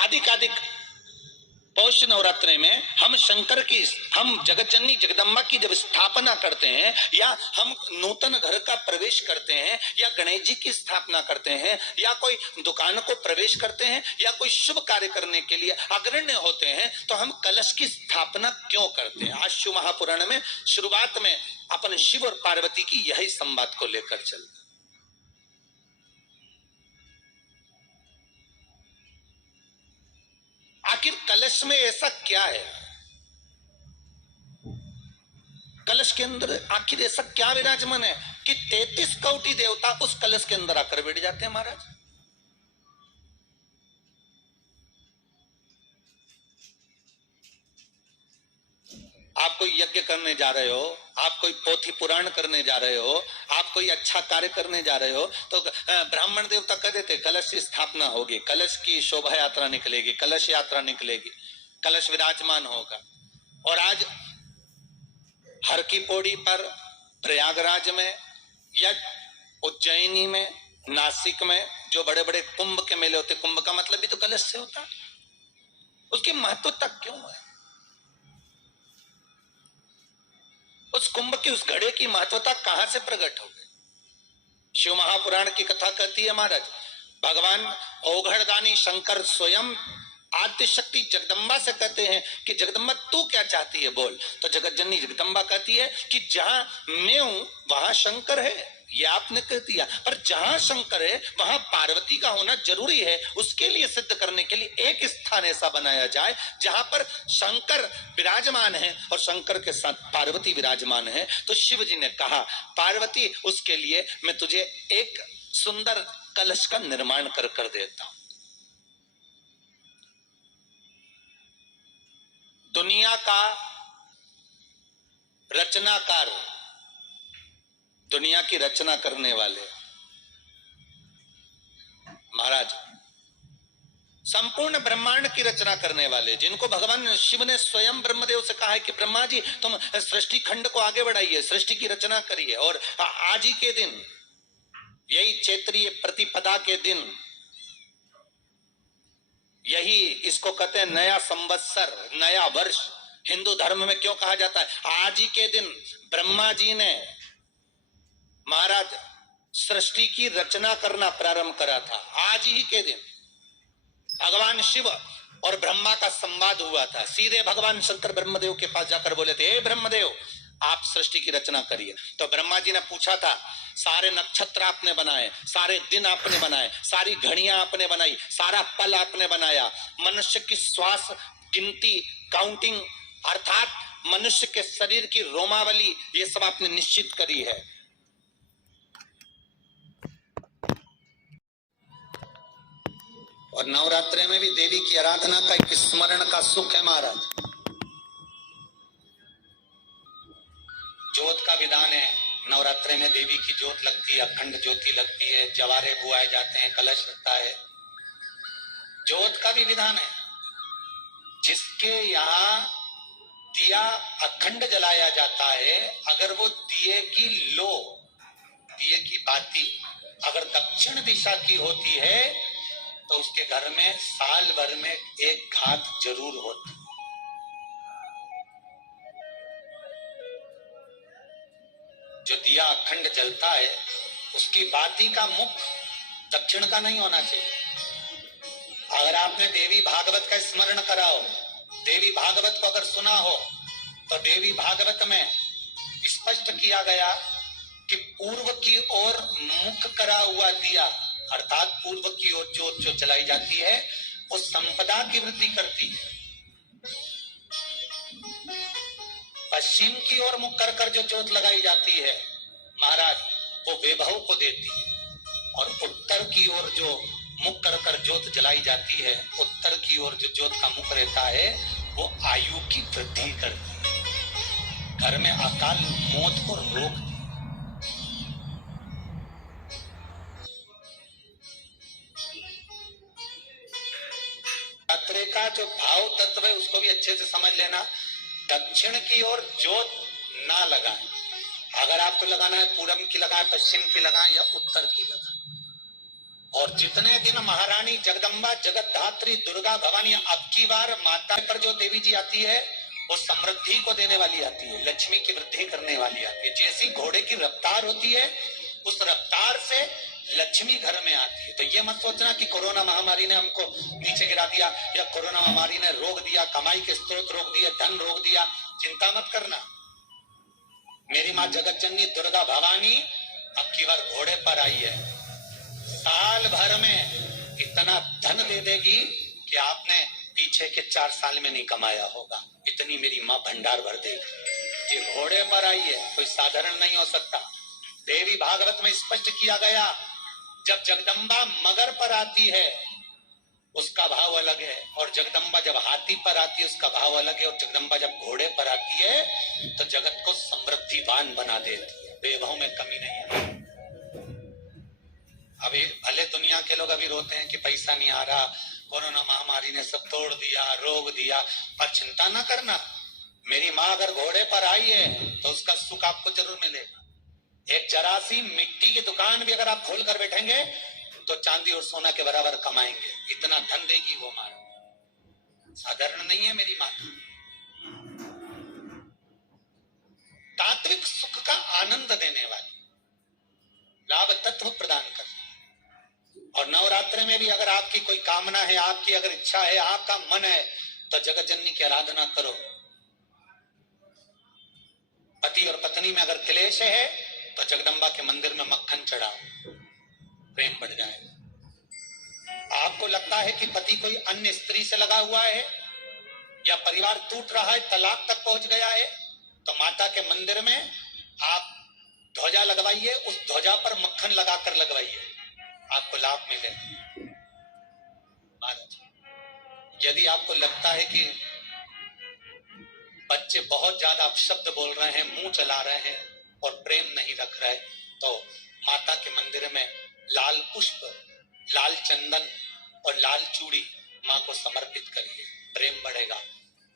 आदिकादिक पौष नवरात्रि में हम शंकर की, हम जगत जननी जगदम्बा की जब स्थापना करते हैं, या हम नूतन घर का प्रवेश करते हैं, या गणेश जी की स्थापना करते हैं, या कोई दुकान को प्रवेश करते हैं, या कोई शुभ कार्य करने के लिए अग्रण्य होते हैं, तो हम कलश की स्थापना क्यों करते हैं? आज शिव महापुराण में शुरुआत में अपन शिव और पार्वती की यही संवाद को लेकर चल। आखिर कलश में ऐसा क्या है? कलश के अंदर आखिर ऐसा क्या विराजमान है कि 33 कोटि देवता उस कलश के अंदर आकर बैठ जाते हैं? महाराज, आप कोई यज्ञ करने जा रहे हो, आप कोई पोथी पुराण करने जा रहे हो, आप कोई अच्छा कार्य करने जा रहे हो, तो ब्राह्मण देवता कह देते कलश की स्थापना होगी, कलश की शोभा यात्रा निकलेगी, कलश यात्रा निकलेगी, कलश विराजमान होगा। और आज हर की पौड़ी पर, प्रयागराज में या उज्जैनी में, नासिक में जो बड़े बड़े कुंभ के मेले होते, कुंभ का मतलब भी तो कलश से होता, उसकी महत्वता क्यों है? उस कुंभ की, उस घड़े की महत्वता कहां से प्रकट हो गई? शिव महापुराण की कथा कहती है महाराज, भगवान औघड़दानी शंकर स्वयं आद्य शक्ति जगदम्बा से कहते हैं कि जगदम्बा तू क्या चाहती है बोल। तो जगत जननी जगदम्बा कहती है कि जहां मैं हूं वहां शंकर है, ये आपने कह दिया, पर जहां शंकर है वहां पार्वती का होना जरूरी है। उसके लिए सिद्ध करने के लिए एक स्थान ऐसा बनाया जाए जहां पर शंकर विराजमान है और शंकर के साथ पार्वती विराजमान है। तो शिव जी ने कहा, पार्वती उसके लिए मैं तुझे एक सुंदर कलश का निर्माण कर देता हूं। दुनिया का रचनाकार, दुनिया की रचना करने वाले महाराज, संपूर्ण ब्रह्मांड की रचना करने वाले, जिनको भगवान शिव ने स्वयं ब्रह्मदेव से कहा है कि ब्रह्मा जी तुम सृष्टि खंड को आगे बढ़ाइए, सृष्टि की रचना करिए। और आज ही के दिन, यही चैत्रीय प्रतिपदा के दिन, यही इसको कहते हैं नया संवत्सर, नया वर्ष। हिंदू धर्म में क्यों कहा जाता है? आज ही के दिन ब्रह्मा जी ने महाराज सृष्टि की रचना करना प्रारंभ करा था। आज ही के दिन भगवान शिव और ब्रह्मा का संवाद हुआ था। सीधे भगवान शंकर ब्रह्मदेव के पास जाकर बोले थे, हे ब्रह्मदेव आप सृष्टि की रचना करिए। तो ब्रह्मा जी ने पूछा था, सारे नक्षत्र आपने बनाए, सारे दिन आपने बनाए, सारी घड़ियां आपने बनाई, सारा पल आपने बनाया, मनुष्य की श्वास गिनती, काउंटिंग, अर्थात मनुष्य के शरीर की रोमावली, ये सब आपने निश्चित करी है। और नवरात्रि में भी देवी की आराधना का एक स्मरण का सुख है महाराज। ज्योत का विधान है, नवरात्रि में देवी की ज्योत लगती है, अखंड ज्योति लगती है, जवारे बुआए जाते हैं, कलश लगता है। ज्योत का भी विधान है, जिसके यहाँ दिया अखंड जलाया जाता है, अगर वो दिए की लो, दिए की बाती अगर दक्षिण दिशा की होती है तो उसके घर में साल भर में एक घात जरूर होती। जो दिया अखंड जलता है उसकी बाती का मुख दक्षिण का नहीं होना चाहिए। अगर आपने देवी भागवत का स्मरण करा हो, देवी भागवत को अगर सुना हो, तो देवी भागवत में स्पष्ट किया गया कि पूर्व की ओर मुख करा हुआ दिया, अर्थात पूर्व की ओर ज्योत जो जलाई जाती है वो संपदा की वृद्धि करती है। पश्चिम की ओर मुख कर कर जो ज्योत लगाई जाती है महाराज, वो वैभव को देती है। और उत्तर की ओर जो मुख कर कर ज्योत जलाई जाती है, उत्तर की ओर जो ज्योत का मुख रहता है वो आयु की वृद्धि करती है, घर में अकाल मौत को रोक। यात्रा का जो भाव तत्व है उसको भी अच्छे से समझ लेना। दक्षिण की ओर ज्योत ना लगाएं, अगर आपको लगाना है पूरब की लगाएं, पश्चिम की लगाएं या उत्तर की लगाएं। और जितने दिन महारानी जगदम्बा जगतधात्री दुर्गा भवानी अब की बार माता पर जो देवी जी आती है वो समृद्धि को देने वाली आती है, लक्ष्मी की वृद्धि करने वाली आती है। जैसी घोड़े की रफ्तार होती है उस रफ्तार से लक्ष्मी घर में आती है। तो ये मत सोचना कि कोरोना महामारी ने हमको नीचे गिरा दिया या कोरोना महामारी ने रोक दिया, कमाई के स्रोत रोक दिए, धन रोक दिया। चिंता मत करना, मेरी माँ जगत जननी दुर्गा भवानी अब की बार घोड़े पर आई है। साल भर में इतना धन दे देगी कि आपने पीछे के 4 साल में नहीं कमाया होगा, इतनी मेरी माँ भंडार भर देगी। ये घोड़े पर आई है, कोई साधारण नहीं हो सकता। देवी भागवत में स्पष्ट किया गया, जब जगदम्बा मगर पर आती है उसका भाव अलग है, और जगदम्बा जब हाथी पर आती है उसका भाव अलग है, और जगदम्बा जब घोड़े पर आती है तो जगत को समृद्धिवान बना देती है, वैभव में कमी नहीं है। अभी भले दुनिया के लोग अभी रोते हैं कि पैसा नहीं आ रहा, कोरोना महामारी ने सब तोड़ दिया, रोक दिया, पर चिंता ना करना, मेरी माँ अगर घोड़े पर आई है तो उसका सुख आपको जरूर मिलेगा। एक जरा सी मिट्टी की दुकान भी अगर आप खोल कर बैठेंगे तो चांदी और सोना के बराबर कमाएंगे, इतना धन देगी वो माँ, साधारण नहीं है मेरी माता। तात्विक सुख का आनंद देने वाली, लाभ तत्व प्रदान करने। और नवरात्र में भी अगर आपकी कोई कामना है, आपकी अगर इच्छा है, आपका मन है, तो जगत जननी की आराधना करो। पति और पत्नी में अगर क्लेश है तो जगदम्बा के मंदिर में मक्खन चढ़ाओ, प्रेम बढ़ जाएगा। आपको लगता है कि पति कोई अन्य स्त्री से लगा हुआ है या परिवार टूट रहा है, तलाक तक पहुंच गया है, तो माता के मंदिर में आप ध्वजा लगवाइए, उस ध्वजा पर मक्खन लगाकर लगवाइए, आपको लाभ मिलेगा। यदि आपको लगता है कि बच्चे बहुत ज्यादा अपशब्द बोल रहे हैं, मुंह चला रहे हैं और प्रेम नहीं रख रहे, तो माता के मंदिर में लाल पुष्प, लाल चंदन और लाल चूड़ी माँ को समर्पित करिए, प्रेम बढ़ेगा।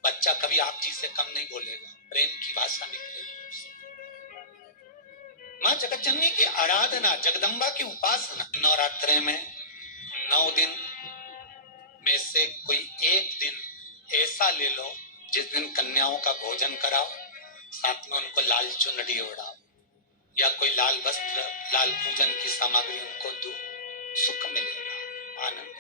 बच्चा कभी आप जी से कम नहीं बोलेगा, प्रेम की भाषा निकलेगी। माँ जगत जननी की आराधना, जगदम्बा की उपासना। नवरात्रे में 9 दिन में से कोई एक दिन ऐसा ले लो जिस दिन कन्याओं का भोजन कराओ, साथ में उनको लाल चुनरी ओढ़ाओ या कोई लाल वस्त्र, लाल पूजन की सामग्री उनको दो, सुख मिलेगा, आनंद।